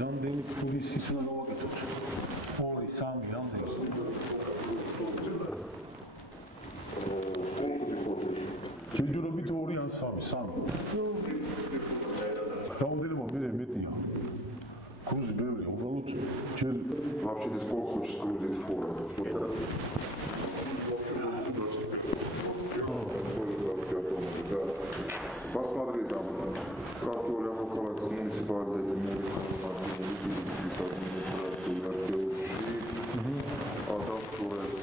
რამდენი ფულის ისრა გავაკეთოთ? 2, 3, რამდენი? ჯერჯერობით 2 ან 3. Რამდენმა მე მეტია. Грузи ბევრი, უბრალოდ ჯერ Вообще ты сколько хочешь грузить фуру? Посмотри там, который Апокалакс муниципалитет имеет администрацию Аркеуши, Адастурец,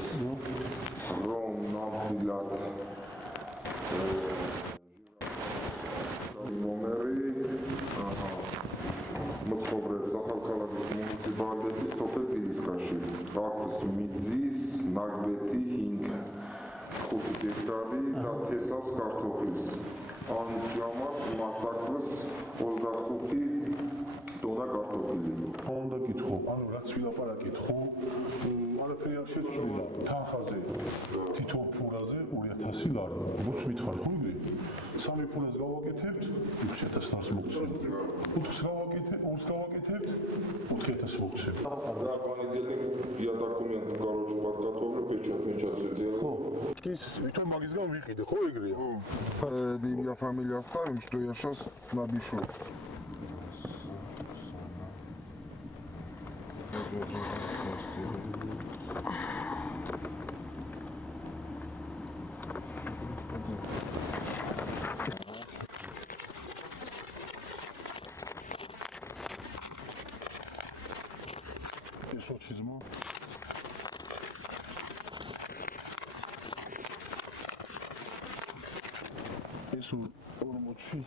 Ром, Намфилят, номеры, Московрец, Ахалкалакс муниципалитет, Сопер Пилискаши, Аквс Мидзис, Нагвети, Хинг, Хути Гектари, Тесавс Картофельс. Ამჟამად მასაკვეს 25 ტონა კარტოფილი. უნდა გითხო, ანუ რაც ვილაპარაკეთ, ხო? არაფერი არ შეცვლილა. თანხაზე თითო ფურაზე 2000 ლარი. როგორც მითხარი, ხო იგივე? 3 ფურას გავაკეთებთ, 6000 ლარს მოგცემ. 4-ს გავაკეთებთ, 2-ს გავაკეთებთ, 4000 могцем. Да, понедельник я документ, короче, подготовлю, печать сделаю. Ის თვითონ მაგის გამო ვიყიდე, ხო იგრია? Я фамилию оставим, что я сейчас напишу. Что чизмо? Isso, ormochi.